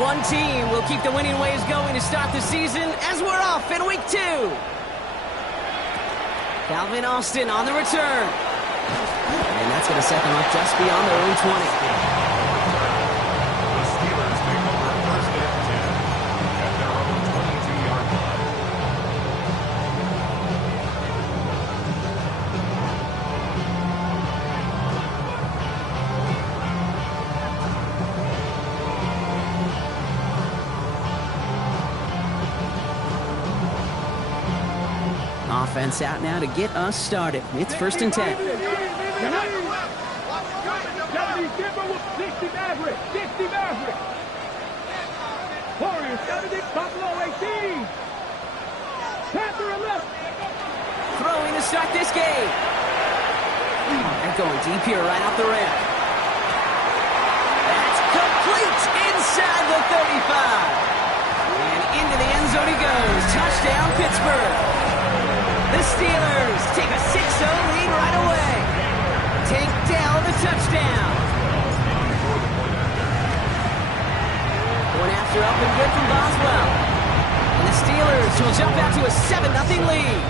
one team will keep the winning ways going to start the season as we're off in week 2. Calvin Austin on the return. And that's going to set them up just beyond their own 20. Offense out now to get us started. It's 1st and 10. 60 Maverick. 60 Maverick. Warriors 70, Buffalo 18. Panther 11. Throwing to start this game. They're going deep here right off the rim. That's complete inside the 35. And into the end zone he goes. Touchdown, Pittsburgh. The Steelers take a 6-0 lead right away. Tank Dell the touchdown. Going after up and good from Boswell. And the Steelers will jump out to a 7-0 lead.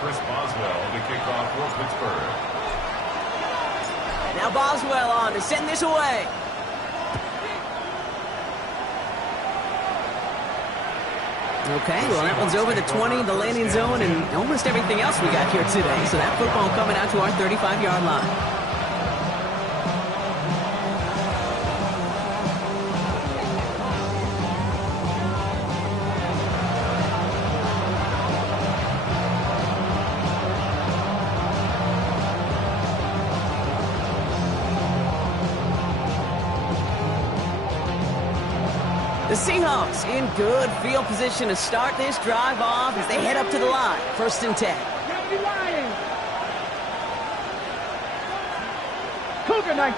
Chris Boswell to kick off for Pittsburgh. Now Boswell on to send this away. Okay, well that one's over the 20, the landing zone, and almost everything else we got here today. So that football coming out to our 35-yard line. The Seahawks in good field position to start this drive off as they head up to the line. 1st and 10. Cougar 19.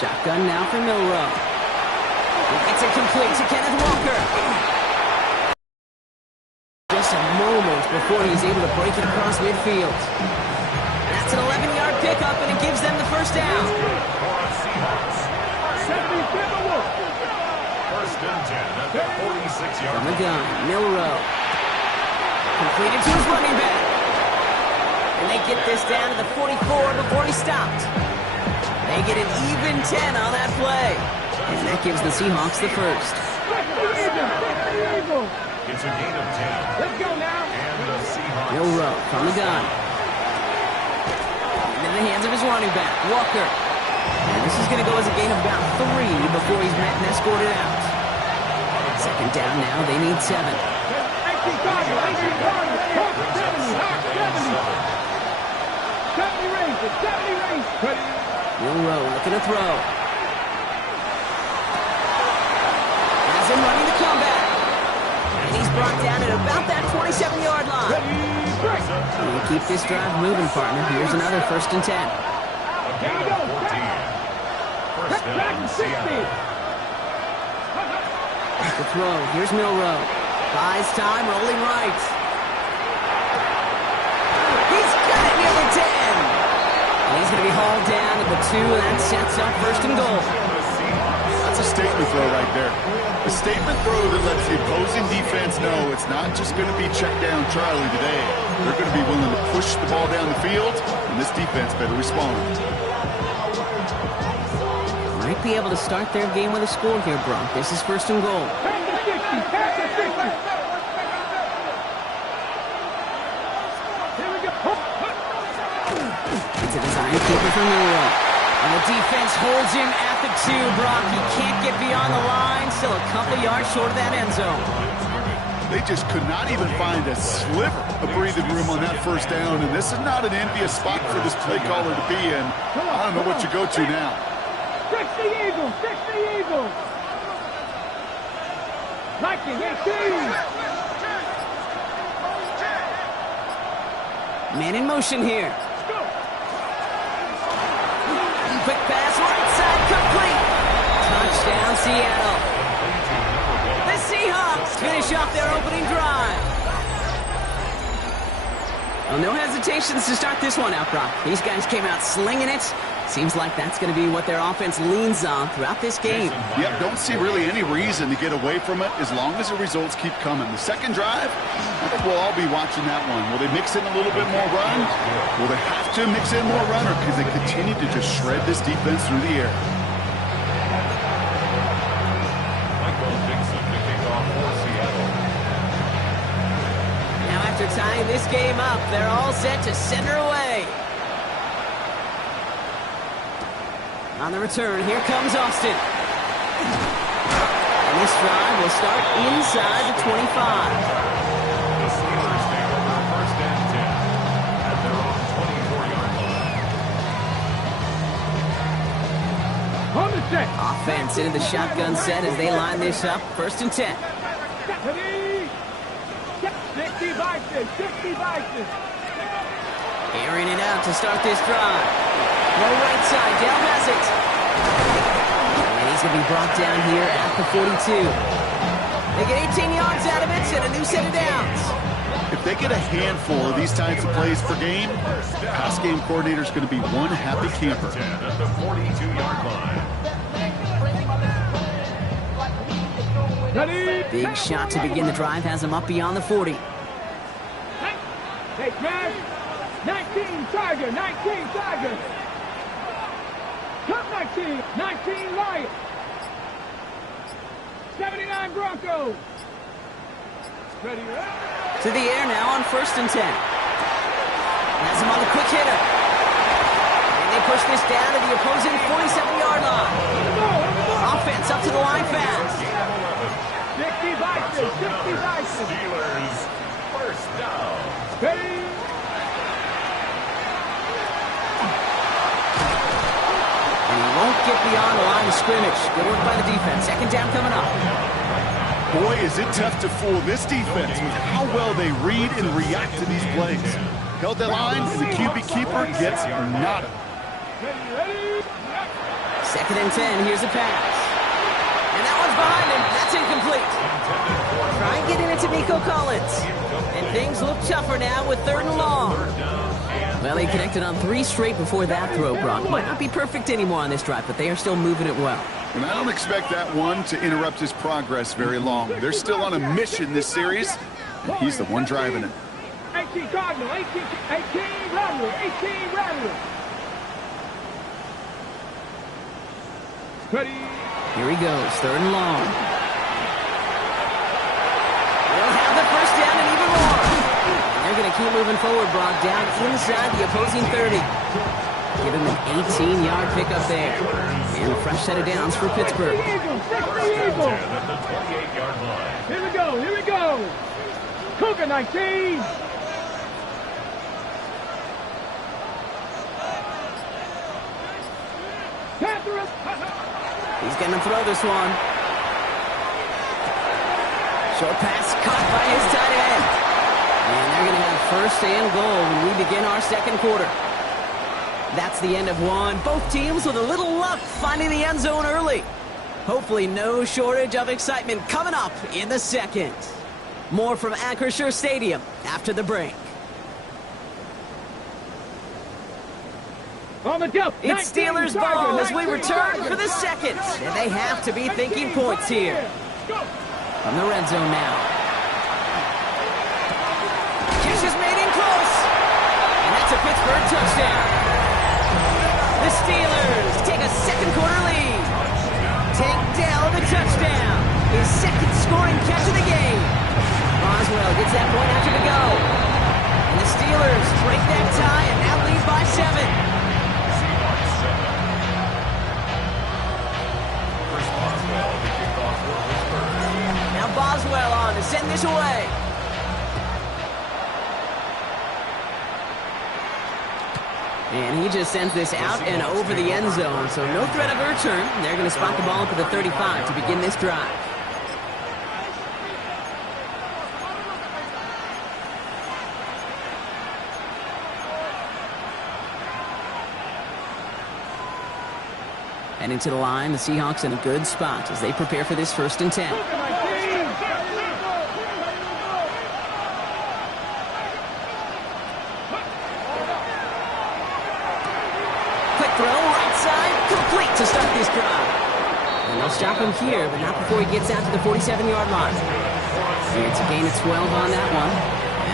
Shotgun now for Milrow. It's a complete to Kenneth Walker. Just a moment before he's able to break it across midfield. That's an 11-yard pickup, and it gives them the first down. 1st and 10 at the 46-yard From the gun, Milrow. Completed to his running back. And they get this down to the 44 before he stopped. They get an even 10 on that play. And that gives the Seahawks the first. It's a gain of 10. Let's go now. And the Seahawks. Milrow from the gun. In the hands of his running back, Walker. And this is going to go as a gain of about 3 before he's met and escorted out. 2nd down now, they need 7. Milrow looking to throw. Has him running the comeback. And he's brought down at about that 27-yard line. And we keep this drive moving, partner. Here's another 1st and 10. Gain of 14. 1st and 60. The throw. Here's Milrow. Buys time, rolling right. He's got it near the 10. And he's going to be hauled down at the 2, and that sets up 1st and goal. That's a statement throw right there. A statement throw that lets the opposing defense know it's not just going to be check down Charlie today. They're going to be willing to push the ball down the field, and this defense better respond. Might be able to start their game with a score here, Bronk. This is 1st and goal. It's a design keeper for Milrow. And the defense holds him at the 2, Brock. He can't get beyond the line. Still a couple yards short of that end zone. They just could not even find a sliver of breathing room on that first down, and this is not an envious spot for this play caller to be in. I don't know what you go to now. Fix the Eagles! Fix the Eagles! Lightning, 18! Man in motion here. Go! Quick pass, right side, complete. Touchdown, Seattle. The Seahawks finish off their opening drive. Well, no hesitations to start this one out, Brock. These guys came out slinging it. Seems like that's going to be what their offense leans on throughout this game. Yep, don't see really any reason to get away from it as long as the results keep coming. The second drive, I think we'll all be watching that one. Will they mix in a little bit more run? Will they have to mix in more run, or can they continue to just shred this defense through the air? Michael Dixon to kick off for Seattle. Now after tying this game up, they're all set to send her away. On the return, here comes Austin. And this drive will start inside the 25. The Steelers take over first and 10 at their own 24-yard line. On the set! Offense into the shotgun set as they line this up. First and 10. Ready? 60 Vikings! 60 Vikings! Airing it out to start this drive. No right side, Dell has it. And he's going to be brought down here at the 42. They get 18 yards out of it and a new set of downs. If they get a handful of these types of plays per game, the pass game coordinator is going to be one happy camper. 10 at the 42-yard line. Ready? Big shot to begin the drive has him up beyond the 40. Hey, man! 19 Tiger! 19 Tiger! Come 19! 19 Lions! 79 Broncos! Ready, To the air now on first and 10. Has him on the quick hitter. And they push this down to the opposing 47-yard line. Offense up to the line fast. 60 Vikings! 60 Vikings! Steelers first down. Ready? And he won't get beyond the line of scrimmage. Good work by the defense. Second down coming up. Boy, is it tough to fool this defense with how well they read and react to these plays. Held that line, and the QB keeper gets nada. Ready? Second and 10. Here's a pass. And that one's behind him. That's incomplete. Try and get it into Nico Collins. And things look tougher now with third and long. Well, they connected on 3 straight before that throw, Brock. Might not be perfect anymore on this drive, but they are still moving it well. And I don't expect that one to interrupt his progress very long. They're still on a mission this series, and he's the one driving it. 18 Cardinal! 18 Rattler! 18 Rattler! Ready? Here he goes, third and long. They'll have the first down and even more. And they're going to keep moving forward, Brock, down inside the opposing 30. Give him an 18-yard pickup there. And a fresh set of downs for Pittsburgh. Eagles! 60 Eagles! At the 28-yard line. Here we go! Here we go! Cougar 19! Panthers! He's going to throw this one. Short pass caught by his tight end. And they're going to have first and goal when we begin our second quarter. That's the end of one. Both teams with a little luck finding the end zone early. Hopefully no shortage of excitement coming up in the second. More from Acrisure Stadium after the break. On the jump! It's Steelers ball as we return for the second. And they have to be thinking points here. From the red zone now. Catch is made in close. And that's a Pittsburgh touchdown. The Steelers take a second quarter lead. Tank Dell the touchdown. His second scoring catch of the game. Boswell gets that point after to go. And the Steelers break that tie and now lead by 7. Seahawks 7. Chris Boswell to kick off for Pittsburgh. Now Boswell on to send this away. And he just sends this out and over the end zone, so no threat of a return. They're going to spot the ball up at the 35 to begin this drive. Heading to the line, the Seahawks in a good spot as they prepare for this 1st and 10. Quick throw, right side, complete to start this drive. And they'll stop him here, but not before he gets out to the 47-yard line. And it's a gain of 12 on that one,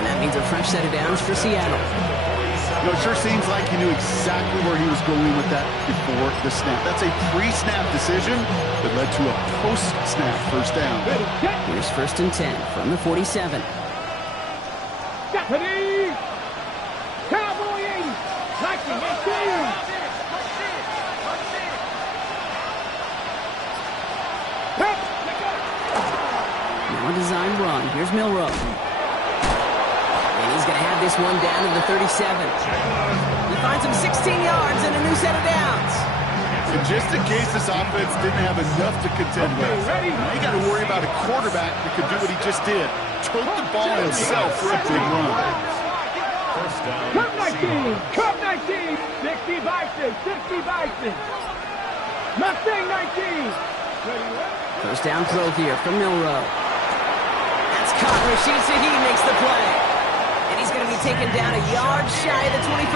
and that means a fresh set of downs for Seattle. You know, it sure seems like he knew exactly where he was going with that before the snap. That's a pre-snap decision that led to a post-snap first down. Here's 1st and 10 from the 47. Stephanie! Cowboy 80! Lightning 18! Now a design run. Here's Milroe. And he's going to have this one down to the 37. He finds him 16 yards and a new set of downs. And just in case this offense didn't have enough to contend with, now you got to worry about a quarterback that could do what he just did. Took the ball himself for a big run. Cup 19! Cup 19! 60 Bison! 60 Bison! Mustang 19! First down throw here from Milroe. That's caught. Rashid Shaheed makes the play. And he's going to be taken down a yard shy of the 25.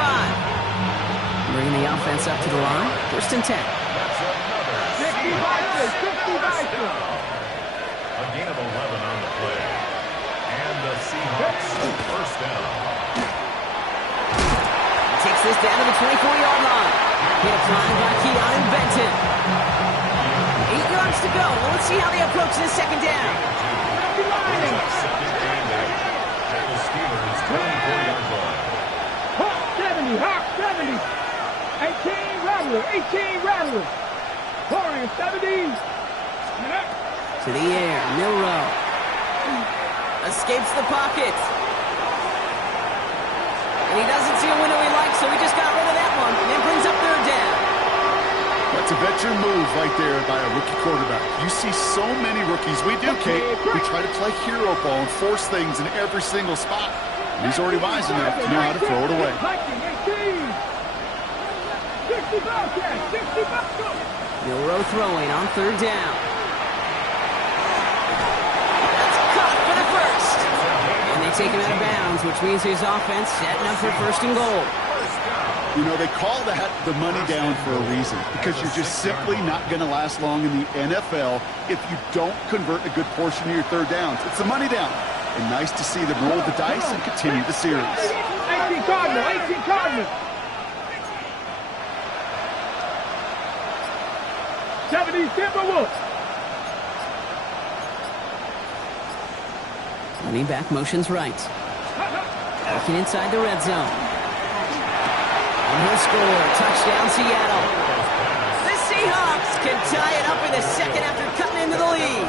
Bringing the offense up to the line. 1st and 10. 60 Bison! 60 Bison! A gain of 11 on the play. And the Seahawks first down. He takes this down to the 24-yard line. Hit applied by Keanu Benton. 8 yards to go. Well, let's see how they approach this 2nd down. At the Steelers' 24-yard line. Hawk 70! Hawk 70! 18 Rattler! 18 Rattler! Warrior 70! To the air, Milroe. Escapes the pocket. And he doesn't see a window he likes, so he just got rid of that one. And it brings up 3rd down. That's a veteran move right there by a rookie quarterback. You see so many rookies. We do, Kate. We try to play hero ball and force things in every single spot. And he's already wise enough to know how to throw it away. 60 Bobcats! 60 Bobcats! Milroe throwing on 3rd down. That's caught for the 1st. And they take him out of bounds, which means his offense setting up for 1st and goal. You know, they call that the money down for a reason, because you're just simply not going to last long in the NFL if you don't convert a good portion of your 3rd downs. It's the money down. And nice to see them roll the dice and continue the series. 18 Cardinal! 18 Cardinal! 70 Timberwolves! Running back motions right. Working inside the red zone. And he'll score. Touchdown, Seattle. The Seahawks can tie it up in the 2nd after cutting into the lead.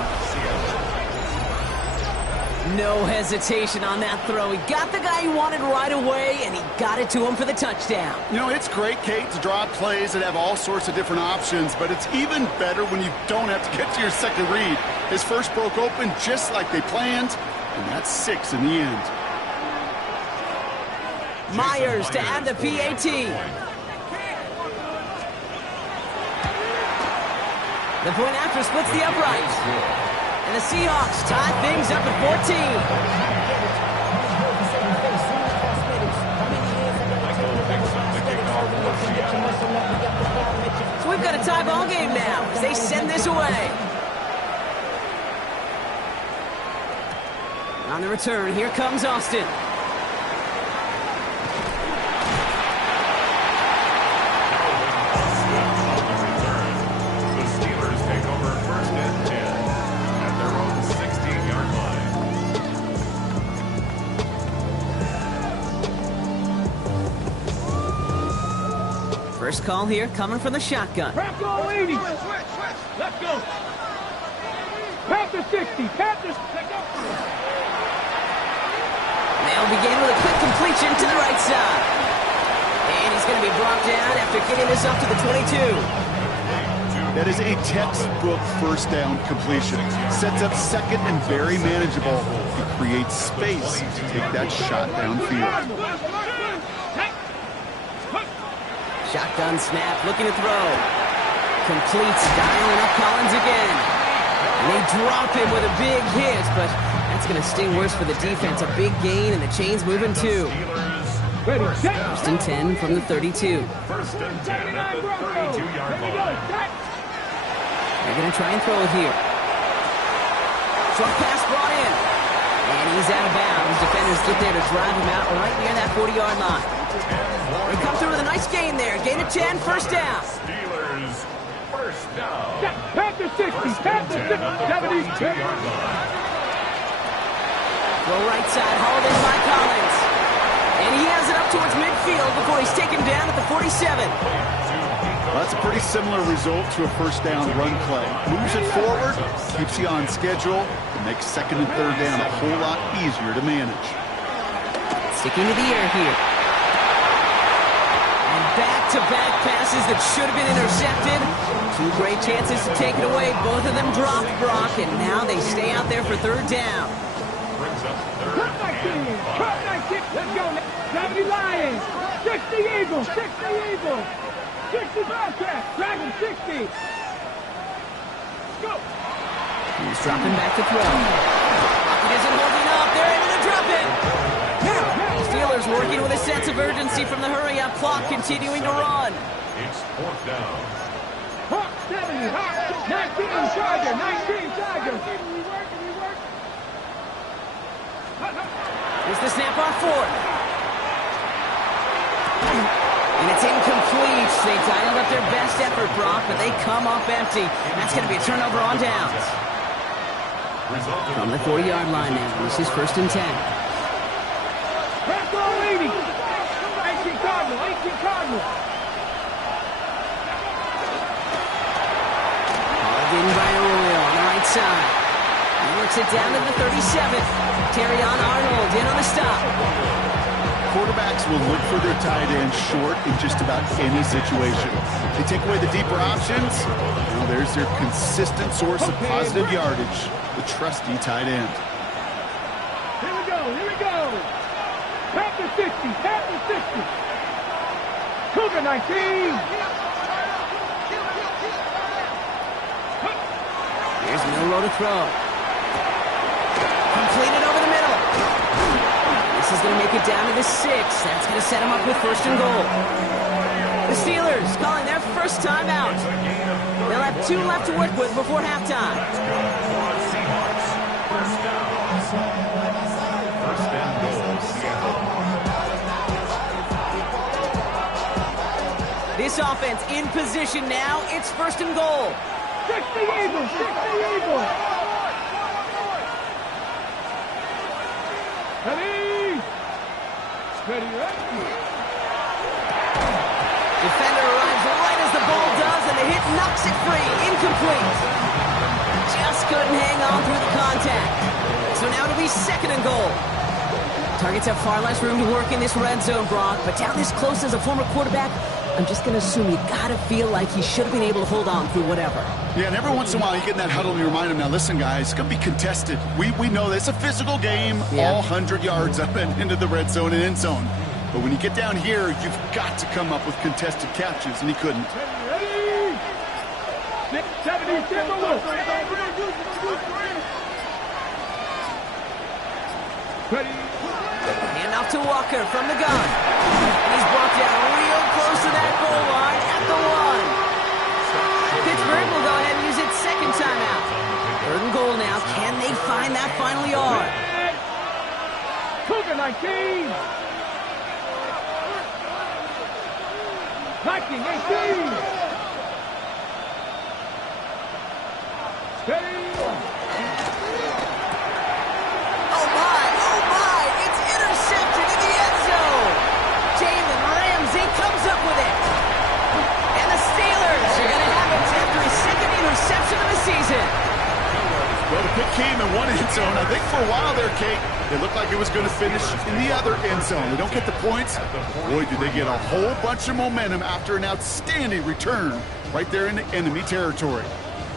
No hesitation on that throw. He got the guy he wanted right away, and he got it to him for the touchdown. You know, it's great, Kate, to draw plays that have all sorts of different options, but it's even better when you don't have to get to your 2nd read. His first broke open just like they planned, and that's 6 in the end. Myers to add the PAT. The point after splits the upright. And the Seahawks tie things up at 14. So we've got a tie ball game now as they send this away. On the return, here comes Austin. First call here coming from the shotgun. Panther 80. Let's go. Panther 60. Panther. Let's go. They'll begin with a quick completion to the right side. And he's going to be brought down after getting this up to the 22. That is a textbook first down completion. Sets up second and very manageable. He creates space to take that shot downfield. Shotgun snap, looking to throw. Completes, dialing up Collins again. And they drop him with a big hit, but that's going to sting worse for the defense. A big gain, and the chain's moving too. First and 10 from the 32. First and 10 at the 32-yard line. They're going to try and throw it here. Short pass brought in. And he's out of bounds. Defenders get there to drive him out right near that 40-yard line. They come through with a nice gain there. Gain of 10, first down. Steelers, first down. Panther 60, Panther 60, 70. Throw right side, hauled in by Collins. And he has it up towards midfield before he's taken down at the 47. Well, that's a pretty similar result to a first down run play. Moves it forward, keeps you on schedule, and makes second and third down a whole lot easier to manage. Sticking to the air here. And back-to-back passes that should have been intercepted. Two great chances to take it away. Both of them dropped, Brock, and now they stay out there for third down. Cut 19, cut 19. Let's go. 70 Lions, 60 Eagles, 60 Eagles. 60 Bobcats, Dragon 60. Go. He's dropping back to throw. It isn't holding up. They're able to drop it. The Steelers working with a sense of urgency from the hurry-up clock, continuing to run. It's fourth down. Hawk 70, Hawk 19 Charger, 19 Charger. Here's the snap on fourth. And it's incomplete. They dialed up their best effort, Brock, but they come up empty. That's going to be a turnover on downs. From the 40-yard line now, this is first and 10. Press all 80. 18 Cardinal, 18 Cardinal. Hauled in by Arroyo on the right side. He works it down to the 37th. Terrion Arnold in on the stop. Quarterbacks will look for their tight end short in just about any situation. They take away the deeper options. Now there's their consistent source of positive yardage, the trusty tight end. Here we go, here we go. Panther 60, Panther 60. Cougar 19. Here's Milroe to throw. Completed over the middle. This is going to make it down to the 6. That's going to set him up with first and goal. The Steelers calling their first time out. They'll have 2 left to work with before halftime. Seahawks, first down. First and goal, Seattle. This offense in position now. It's first and goal. 60 Eagles, 60 Eagles. Ready? Ready, ready. Defender arrives right as the ball does, and the hit knocks it free. Incomplete. Just couldn't hang on through the contact. So now it'll be second and goal. Targets have far less room to work in this red zone, Brock, but down this close as a former quarterback, I'm just going to assume you got to feel like he should have been able to hold on through whatever. Yeah, and every once in a while you get in that huddle and you remind him, now listen guys, it's going to be contested. We know that it's a physical game, all 100 yards up and into the red zone and end zone. But when you get down here, you've got to come up with contested catches, and he couldn't. Ready? 70 Timberwolves. Ready? Hand off to Walker from the gun. He's brought down real close to that goal line at the 1. Pittsburgh will go ahead and use its second timeout. Third and goal now. Can they find that final yard? Cougar 19. Viking 18. Ready? Oh my, it's intercepted in the end zone. Jalen Ramsey comes up with it. And the Steelers are going to have it after his second interception of the season. Well, the pick came in one end zone. I think for a while there, Kate, it looked like it was going to finish in the other end zone. They don't get the points. Boy, do they get a whole bunch of momentum after an outstanding return right there in the enemy territory.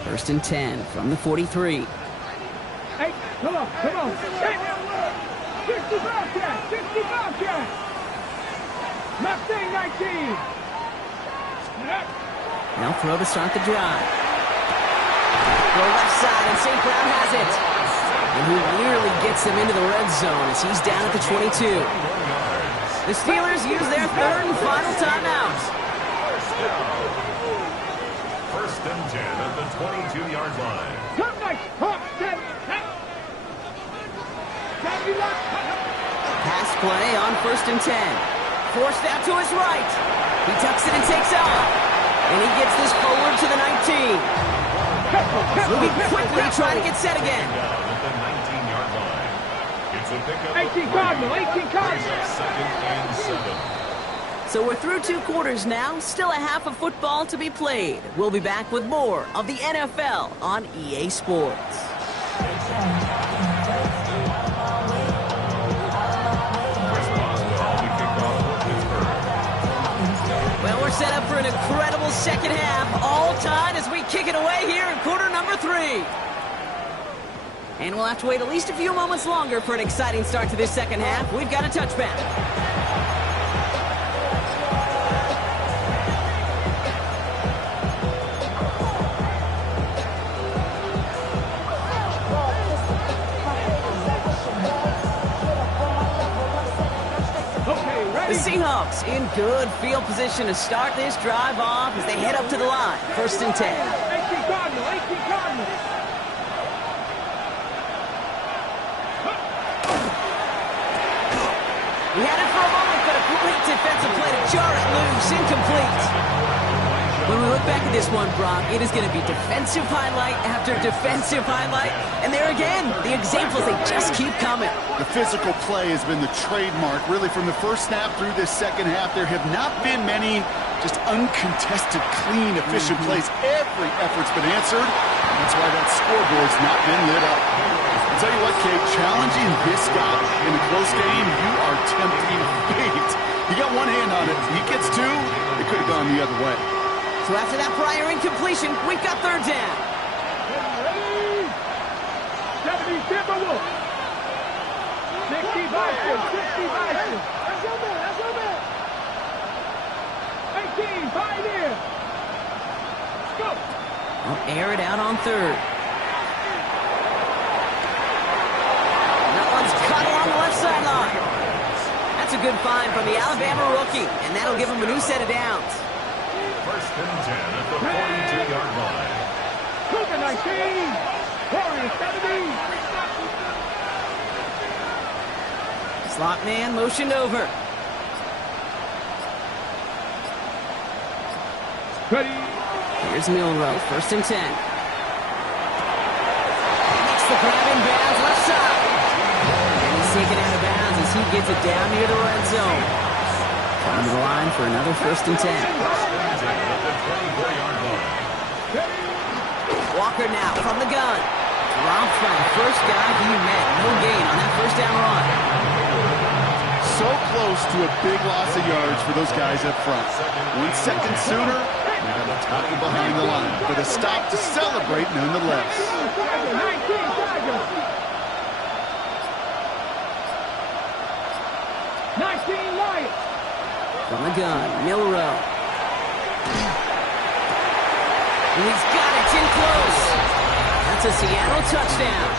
1st and 10 from the 43. Hey, come on. Hey, 60 Bobcat. Mustang 19. Now throw to start the drive. Go left side, and St. Brown has it. And he nearly gets them into the red zone as he's down at the 22. The Steelers use their 3rd and final timeout. 1st and 10 at the 22-yard line. Pass play on 1st and 10. Forced out to his right. He tucks it and takes off. And he gets this forward to the 19. Moving quickly, trying to get set again. Down at the 19-yard line. It's a pickup 18 Cardinal. Second and 7. So we're through 2 quarters now. Still a half of football to be played. We'll be back with more of the NFL on EA Sports. Well, we're set up for an incredible second half. All tied as we kick it away here in quarter number 3. And we'll have to wait at least a few moments longer for an exciting start to this second half. We've got a touchback. The Seahawks in good field position to start this drive off as they head up to the line. 1st and 10. 18 Cardinal. He had it for a moment, but a great defensive play to jar it loose. Incomplete. When we look back at this one, Brock, it is going to be defensive highlight after defensive highlight. And there again, the examples, they just keep coming. The physical play has been the trademark, really, from the first snap through this second half. There have not been many just uncontested, clean, efficient plays. Every effort's been answered, and that's why that scoreboard's not been lit up. I'll tell you what, Kate, challenging this guy in a close game, you are tempting fate. He got one hand on it. He gets 2, it could have gone the other way. So after that prior incompletion, we've got 3rd down. 70 Timberwolves. 60 Bison. That's your man. 18 Pioneer. Let's go. I'll air it out on 3rd. That one's cut along the left sideline. That's a good find from the Alabama rookie, and that'll give him a new set of downs. 1st and 10 at the 42-yard line. Cougar 19. Warriors 70. Slot man motioned over. Ready. Here's Milroe, 1st and 10. Makes the grab in bounds, left side. And he's taken out of bounds as he gets it down near the red zone. On the line for another 1st and 10. Walker now from the gun. Drops by the first guy he met. No gain on that 1st down run. So close to a big loss of yards for those guys up front. 1 second sooner, they got to tackle behind the line. But a stop to celebrate nonetheless. 19 Lions. From the gun, Milroe. And he's got it in close. That's a Seattle touchdown.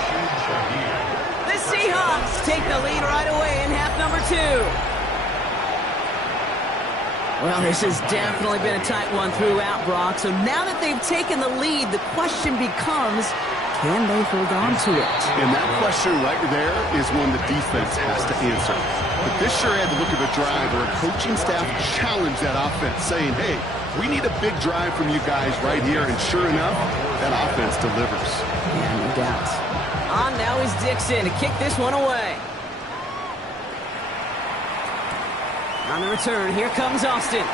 The Seahawks take the lead right away in half number 2. Well, this has definitely been a tight one throughout, Brock. So now that they've taken the lead, the question becomes, can they hold on to it? And that question right there is one the defense has to answer. But this sure had the look of a drive where a coaching staff challenged that offense, saying, hey, we need a big drive from you guys right here. And sure enough, that offense delivers. Yeah, no doubt. On now is Dixon to kick this one away. On the return, here comes Austin.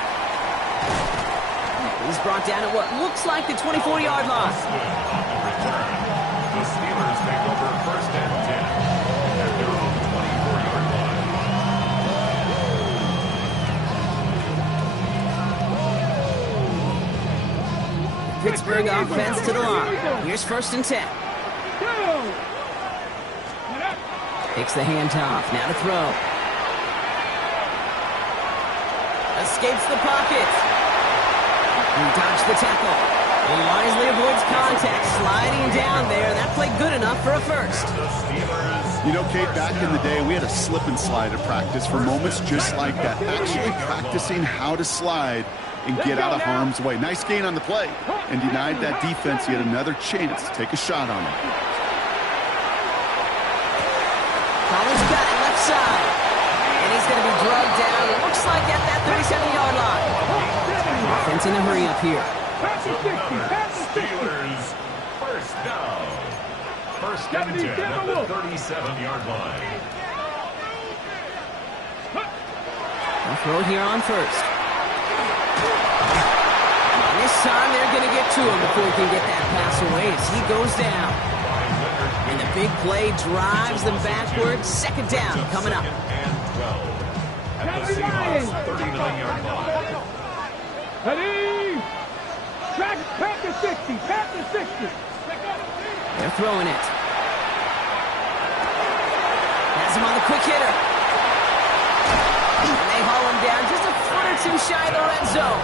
He's brought down at what looks like the 24-yard line. The Steelers take over Pittsburgh offense to the line. Here's 1st and 10. Takes the handoff. Now to throw. Escapes the pocket. He dodged the tackle. He wisely avoids contact. Sliding down there. That played good enough for a first. You know, Kate, back in the day, we had a slip and slide at practice for moments just like that. Actually practicing how to slide and get out of harm's way. Nice gain on the play, and denied that defense yet another chance to take a shot on him. Collins got it left side. And he's going to be drugged down. It looks like at that 37-yard line. Offense in a hurry up here. Steelers, first down. 1st and 10 at the 37-yard line. They'll throw it here on 1st. And this time they're going to get to him before he can get that pass away as he goes down. And the big play drives them backwards. 2nd down coming up. And 12 at the Seahawks 39-yard line. Ready? Track, Panther 60, Panther 60. They're throwing it. Has him on the quick hitter. And they haul him down just a foot or two shy of the red zone.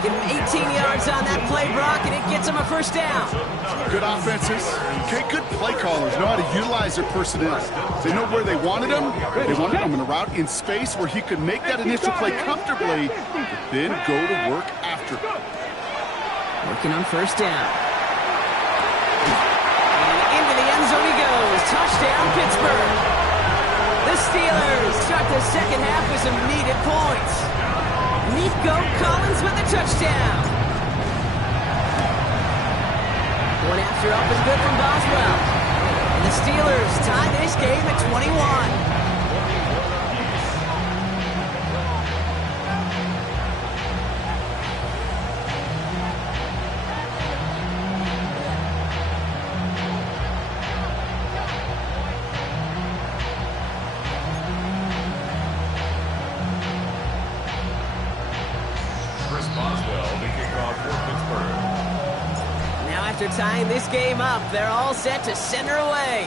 Give him 18 yards on that play, Brock, and it gets him a 1st down. Good offenses. Okay, good play callers know how to utilize their personnel. They know where they wanted him. They wanted him in a route in space where he could make that initial play comfortably, but then go to work after. Working on 1st down. And into the end zone he goes. Touchdown, Pittsburgh. The Steelers start the 2nd half with some needed points. Nico Collins with a touchdown. One after up is good from Boswell. And the Steelers tie this game at 21. After tying this game up, they're all set to center away.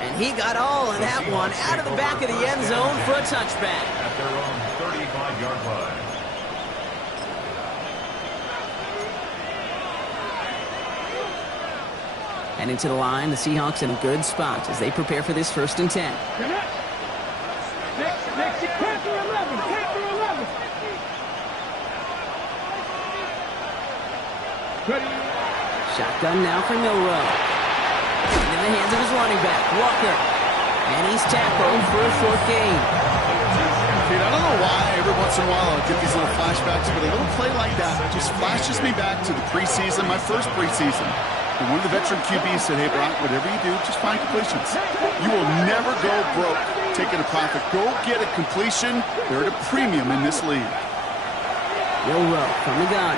And he got all of that one out of the back of the end zone for a touchback. At their own 35-yard line. And into the line, the Seahawks in a good spot as they prepare for this 1st and 10. Shotgun now for Milroe. In the hands of his running back, Walker. And he's tackled for a 4th gain. Dude, I don't know why every once in a while I'll get these little flashbacks, but a little play like that just flashes me back to the preseason, my first preseason. And one of the veteran QBs said, hey, Brock, whatever you do, just find completions. You will never go broke taking a profit. Go get a completion. They're at a premium in this league. Milroe from the gun.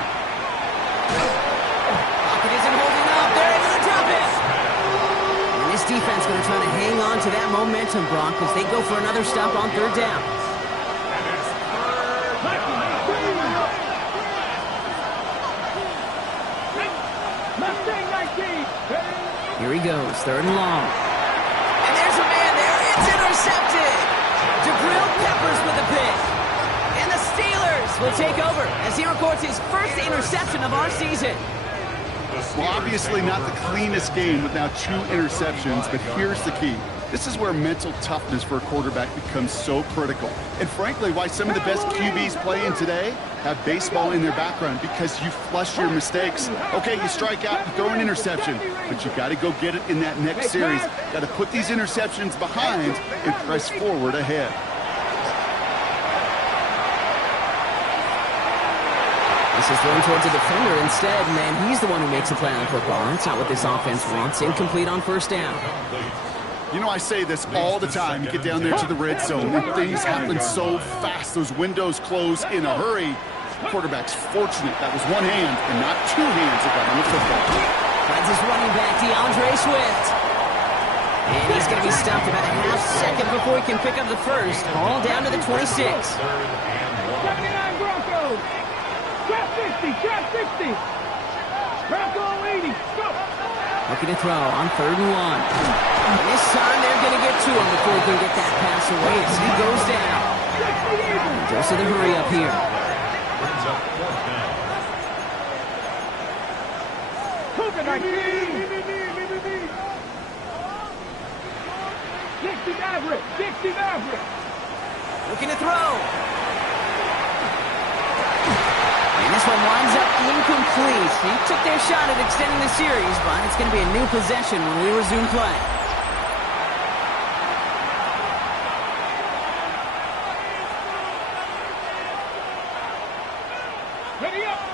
Pocket isn't holding up. They're into the drop-in. And this defense going to try to hang on to that momentum, Brock, as they go for another stop on 3rd down. Here he goes, 3rd and long. And there's a man there. It's intercepted. Jabril Peppers with the pick. And the Steelers will take over as he records his 1st interception of our season. Well, obviously not the cleanest game with now 2 interceptions, but here's the key. This is where mental toughness for a quarterback becomes so critical. And frankly, why some of the best QBs playing today have baseball in their background, because you flush your mistakes. Okay, you strike out, you throw an interception, but you got to go get it in that next series. Got to put these interceptions behind and press forward ahead. This is thrown towards a defender instead, man. He's the one who makes a play on the football. That's not what this offense wants. Incomplete on 1st down. You know, I say this all the time. You get down there to the red zone, and things happen so fast. Those windows close in a hurry. The quarterback's fortunate that was one hand and not 2 hands that got on the football. Finds his running back, DeAndre Swift. And he's going to be stopped about a half second before he can pick up the 1st. All down to the 26. 79 Broncos. move. Trap 60, trap 60. Bronco 80, go. Looking to throw on 3rd and 1. And this time they're going to get to him before he can get that pass away as he goes down. Goes to the hurry up here. Brings up 4th down. Dixie Maverick, Dixie Maverick. Looking to throw. And this one winds up incomplete. He took their shot at extending the series, but it's going to be a new possession when we resume play.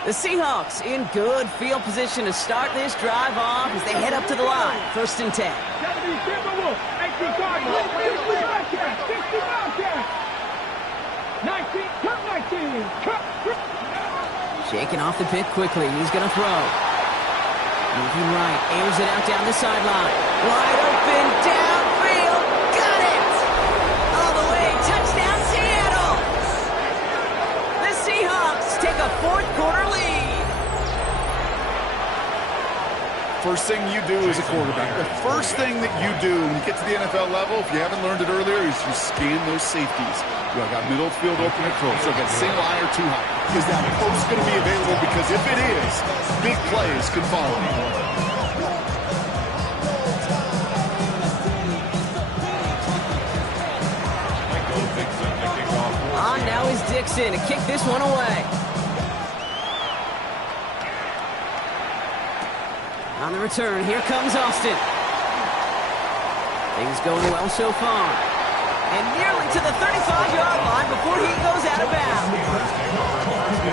The Seahawks in good field position to start this drive off as they head up to the line. 1st and 10. 70 Timberwolves, 18 Cardinals, 60 Wildcats, 60 Wildcats. 19, cut 19, cut. Shaking off the pick quickly. He's going to throw. Moving right. Airs it out down the sideline. Wide open. Downfield. Got it! All the way. Touchdown, Seattle! The Seahawks take a 4th quarter lead. First thing you do as a quarterback, the first thing that you do when you get to the NFL level, if you haven't learned it earlier, is you scan those safeties. You got middle field open or close. So got single high or too high. Is that post going to be available? Because if it is, big plays can follow. Michael Dixon to kick off. On now is Dixon to kick this one away. On the return, here comes Austin. Things going well so far. And nearly to the 35-yard line before he goes out of bounds.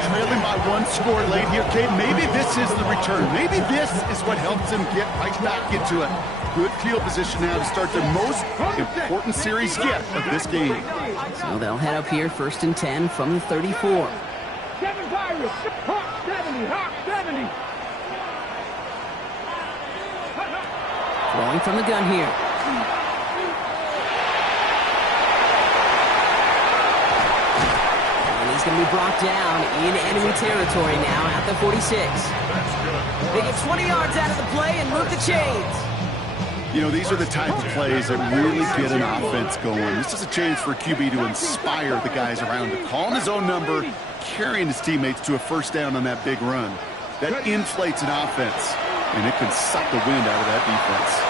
Trailing by 1 score late here, Cade. Maybe this is the return. Maybe this is what helps him get right back into it. Good field position now to start the most important series yet of this game. So they'll head up here 1st and 10 from the 34. 7 Pirates, Hawk 70, Hawk 70. Throwing from the gun here. And he's going to be brought down in enemy territory now at the 46. They get 20 yards out of the play and move the chains. You know, these are the type of plays that really get an offense going. This is a chance for a QB to inspire the guys around him. Calling his own number, carrying his teammates to a 1st down on that big run. That inflates an offense, and it can suck the wind out of that defense.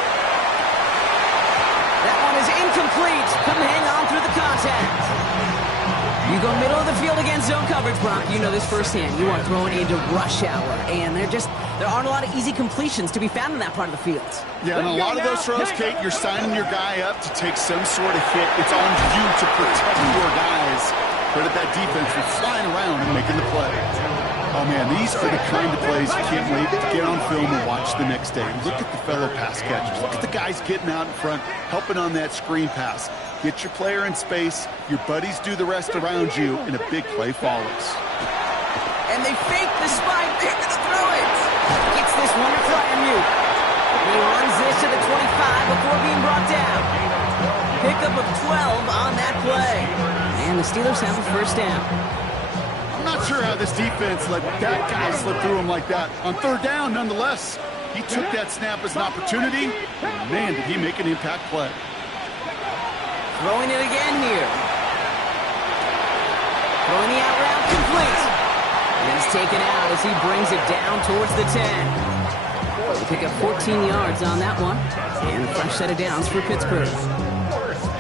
That one is incomplete. Couldn't hang on through the contact. You go middle of the field against zone coverage, Brock. You know this firsthand. You are throwing into rush hour, and there aren't a lot of easy completions to be found in that part of the field. Yeah, and a lot of those throws, Kate, you're signing your guy up to take some sort of hit. It's on you to protect your guys. Credit that defense for flying around and making the play. Oh, man, these are the kind of plays you can't wait to get on film and watch the next day. Look at the fellow pass catchers. Look at the guys getting out in front, helping on that screen pass. Get your player in space, your buddies do the rest around you, and a big play follows. And they fake the spike. They're going to throw it. Gets this one to Fryermuth. He runs this to the 25 before being brought down. Pickup of 12 on that play. And the Steelers have a 1st down. I'm not sure how this defense let that guy slip through him like that. On 3rd down, nonetheless, he took that snap as an opportunity, and man, did he make an impact play. Throwing it again here. Throwing the out route complete. And he's taken out as he brings it down towards the 10. We'll pick up 14 yards on that one. And a fresh set of downs for Pittsburgh.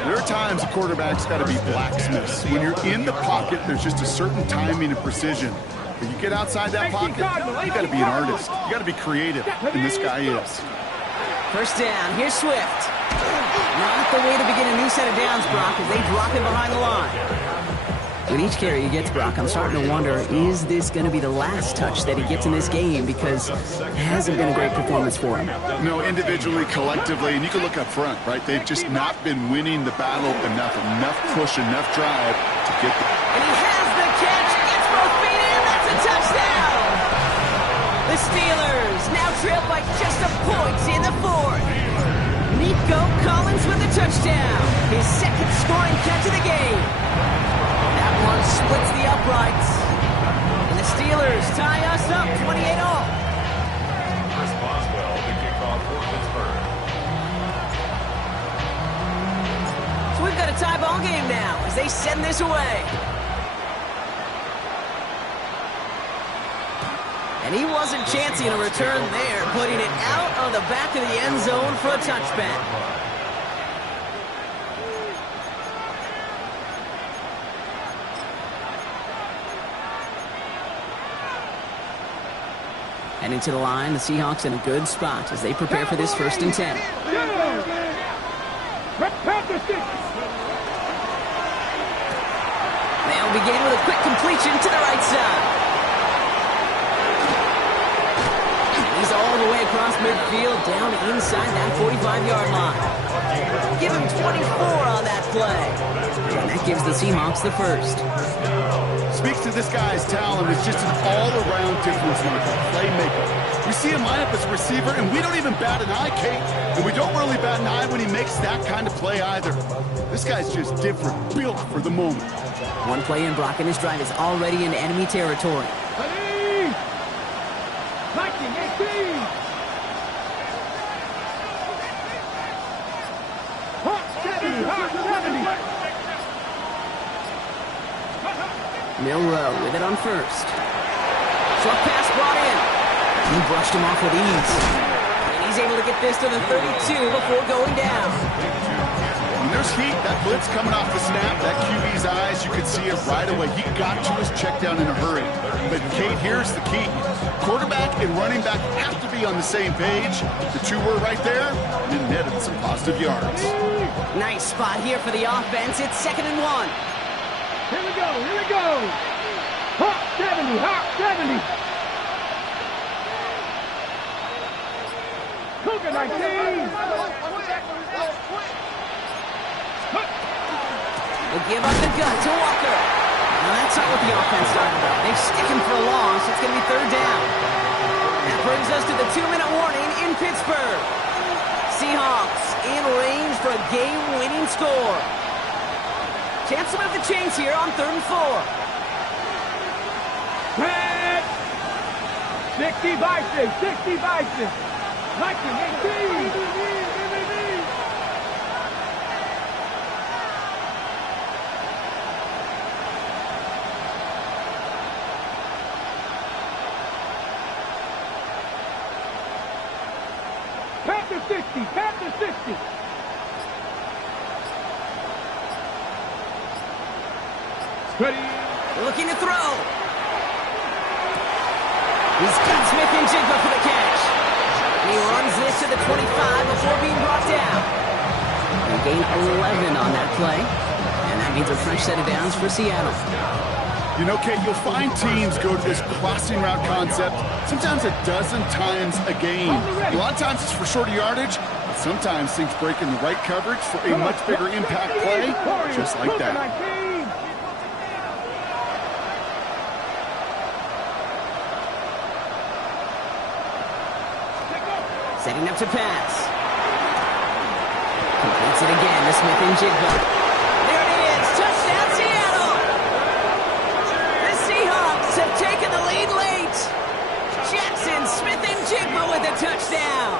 There are times a quarterback's got to be blacksmiths. When you're in the pocket, there's just a certain timing and precision. When you get outside that pocket, you got to be an artist. You got to be creative, and this guy is. 1st down. Here's Swift. Not the way to begin a new set of downs, Brock, as they drop him behind the line. With each carry he gets, Brock, I'm starting to wonder, is this going to be the last touch that he gets in this game? Because it hasn't been a great performance for him. No, individually, collectively, and you can look up front, right? They've just not been winning the battle enough. Enough push, enough drive to get the... And he has the catch. Gets both feet in. That's a touchdown. The Steelers now trail by just a point in the 4th. Nico Collins with a touchdown. His 2nd scoring catch of the game. That one splits the uprights. Steelers tie us up 28-all. Chris Boswell to kick off for Pittsburgh. So we've got a tie ball game now as they send this away. And he wasn't chancing a return there, putting it out on the back of the end zone for a touchback. And into the line, the Seahawks in a good spot as they prepare for this 1st and 10. They'll begin with a quick completion to the right side. He's all the way across midfield, down inside that 45-yard line. Give him 24 on that play. And that gives the Seahawks the 1st. Speaks to this guy's talent. It's just an all-around difference maker, playmaker. We see him line up as a receiver, and we don't even bat an eye, Kate. And we don't really bat an eye when he makes that kind of play either. This guy's just different, built for the moment. One play in, Brock, and his drive is already in enemy territory. Milroe with it on 1st. Short pass brought in. He brushed him off with ease. And he's able to get this to the 32 before going down. When there's heat, that blitz coming off the snap, that QB's eyes, you could see it right away. He got to his check down in a hurry. But, Kate, here's the key. Quarterback and running back have to be on the same page. The two were right there, and it netted some positive yards. Nice spot here for the offense. It's 2nd and 1. Here we go, here we go. Hawk 70, Hawk 70. Cougar 19. They'll give up the gut to Walker. Now that's not what the offense started about. They're sticking for a loss, so it's going to be 3rd down. That brings us to the 2-minute warning in Pittsburgh. Seahawks in range for a game-winning score. Chance to move the chains here on 3rd and 4. Red. 60 Vikings, 60 Vikings. Viking 18. Panther 60, Panther 60. Ready. Looking to throw. He's got Smith-Njigba for the catch. And he runs this to the 25 before being brought down. They gain 11 on that play. And that means a fresh set of downs for Seattle. You know, Kate, you'll find teams go to this crossing route concept sometimes a dozen times a game. A lot of times it's for shorter yardage, but sometimes things break in the right coverage for a much bigger impact play, just like that. Setting up to pass. Completes it again to Smith-Njigba. There it is. Touchdown, Seattle. The Seahawks have taken the lead late. Jackson Smith-Njigba with a touchdown.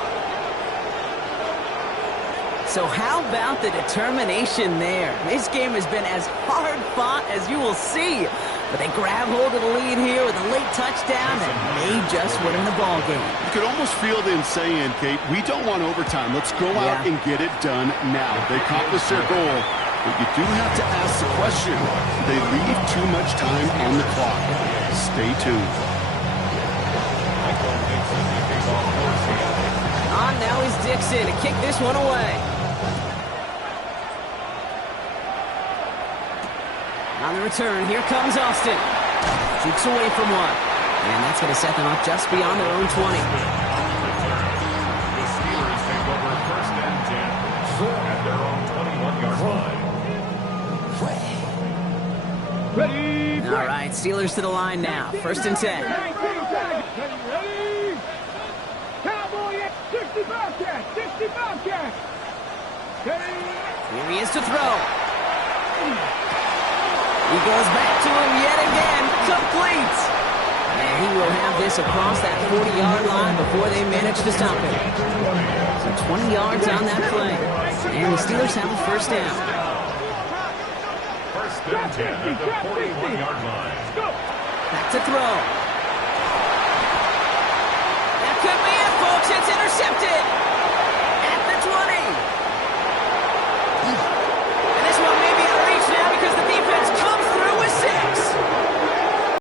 So how about the determination there? This game has been as hard fought as you will see. But they grab hold of the lead here with a late touchdown that may just win them the ball game. You could almost feel them saying, Kate, we don't want overtime. Let's go out and get it done now. They accomplished their goal, but you do have to ask the question. They leave too much time on the clock. Stay tuned. On now is Dixon to kick this one away. On the return, here comes Austin. Jukes away from one. And that's going to set them up just beyond their own 20. The Steelers take over 1st and 10 at their own 21-yard line. Ready. All right, Steelers to the line now. 1st and 10. Ready. Cowboy 60 Bobcat, 60 Bobcat. Here he is to throw. He goes back to him yet again. Complete. And he will have this across that 40-yard line before they manage to stop him. So 20 yards on that play. And the Steelers have a first down. First and 10 at the 41-yard line. Back to throw. That could be it, folks. It's intercepted.